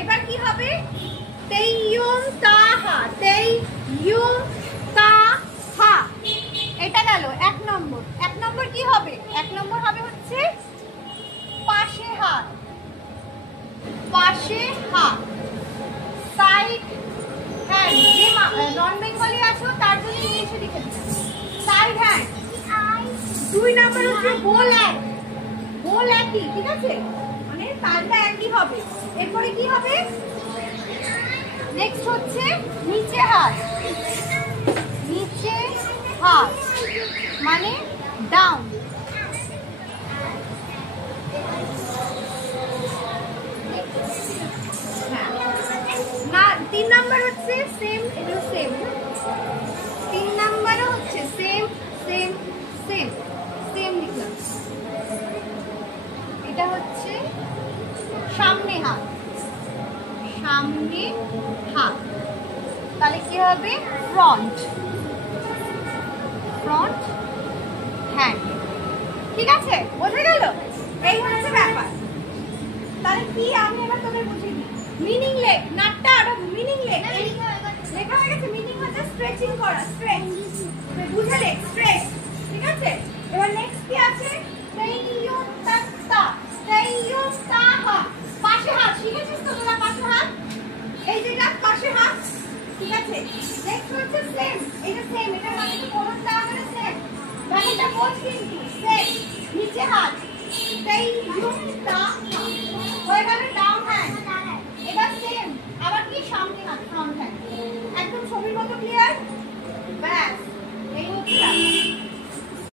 এবার কি হবে? তেইয়ুম তাহা, তেইয়ুম তাহা। এটা গেল 1 নম্বর। 1 নম্বর কি হবে? 1 নম্বর হবে হচ্ছে পাশে হাত, পাশে হাত, সাইড হ্যান্ড। যে নন বেঙ্গলি আছো তার জন্য ইংলিশে লিখে দিচ্ছি সাইড হ্যান্ড। 2 নম্বর হচ্ছে বোল এক, বোল একই, ঠিক আছে, মানে তালটা একই হবে। এরপরে কি হবে? নেক্সট হচ্ছে নিচে হাত, নিচে হাত মানে ডাউন। না 3 নাম্বার হচ্ছে সেম, এটা সেম। 3 নাম্বারও হচ্ছে সেম সেম সেম সেম লিখলাম। এটা হচ্ছে সামনে হাত, সামনে হাত, তাহলে কি হবে? Front, front hand. ঠিক আছে, বোঝা গেল? এই হচ্ছে ব্যাপার। তাহলে কি আমি এবার তোদের বুঝিয়ে দিই। মিনিং লেখ, নাটটা আর মিনিং লেখ। লেখা হয়ে গেছে। মিনিং হচ্ছে স্ট্রেচিং করা, স্ট্রেচ, বুঝে লেখ, স্ট্রেচ। ঠিক আছে, এবার নেক্সট কি আছে?